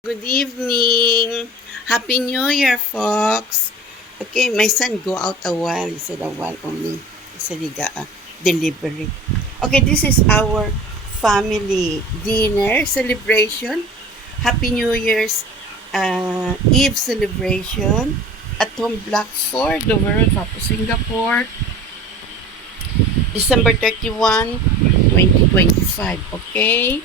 Good evening. Happy New Year, folks. Okay, my son go out a while. He said a while only. He said he got a delivery. Okay, this is our family dinner celebration. Happy New Year's Eve celebration at home block 4, the world of Singapore, December 31, 2025. Okay?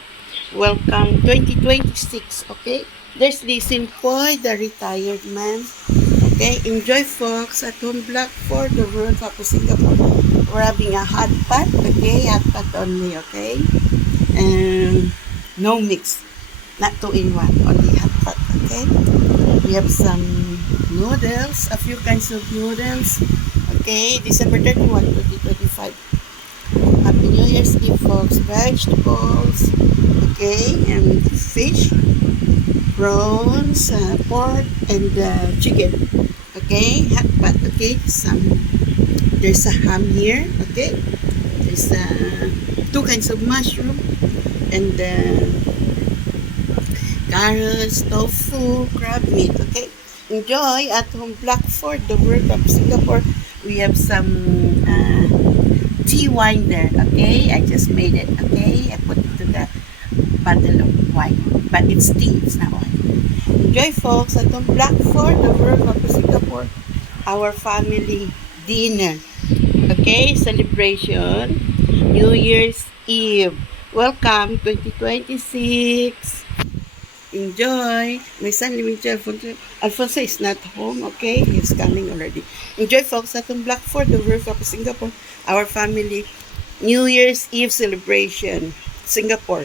Welcome 2026. Okay? There's Lisin Poy, the retired man. Okay? Enjoy, folks, at home block 4, the World Cup of Singapore. We're having a hot pot. Okay? Hot pot only. Okay? And no mix. Not 2 in 1. Only hot pot. Okay? We have some noodles. A few kinds of noodles. Okay? December 31, 2025. Happy New Year's Eve, folks. Vegetables, okay, and fish, prawns, pork, and chicken. Okay, hot pot. Okay, there's a ham here. Okay, there's two kinds of mushroom and carrots, tofu, crab meat. Okay, enjoy at home Black Fort, the World of Singapore. We have some tea wine there. Okay, I just made it. Okay, I put it to the bottle of wine, but it's tea, it's not wine. Enjoy, folks, at the Black Fort, the World of Singapore, our family dinner. Okay, celebration, New Year's Eve. Welcome, 2026. Enjoy. My son living to Alfonso. Alfonso is not home, okay? He's coming already. Enjoy, folks, at the Black Fort, the World of Singapore, our family New Year's Eve celebration, Singapore.